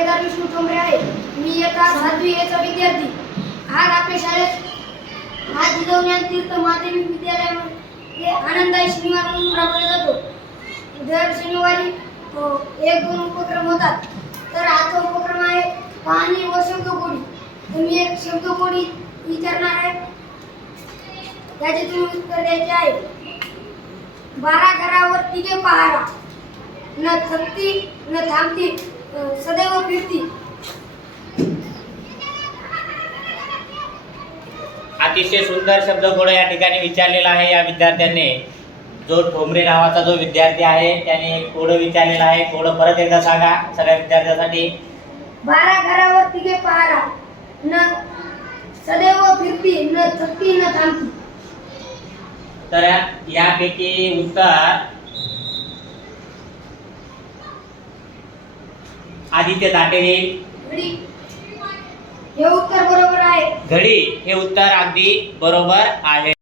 केदार विष्णू ठोंबरे आहे मी एका सातवी याचा विद्यार्थी. आज आपल्या शाळेत आज जिजाऊज्ञान तीर्थ माध्यमिक विद्यालयामध्ये आनंदाई शनिवार म्हणून राबवला जातो. दर शनिवारी एक दोन उपक्रम होतात. तर आजचा उपक्रम आहे पाणी व शब्दकोडी. तर मी एक शब्दकोडी विचारणार आहे. त्याचे तुम्ही उत्तर द्यायचे आहे. बारा घरावर तिघे पहारा. न थकती न थांबती सदैव फिरती अतिशय सुंदर शब्दकोड या ठिकाणी विचारलेला आहे या विद्यार्थ्याने. जो ठोंबरे नावाचा जो विद्यार्थी आहे त्याने कोड विचारलेला आहे. कोड परत एकदा सांगा सगळ्या विद्यार्थ्यांसाठी. बारा घरावर तिघे पहारा. न सदैव फिरती न थकती न थांबती. तर यापैकी उत्तर आदित्य घडी. हे उत्तर बरोबर आहे. घडी हे उत्तर अगदी बरोबर आहे.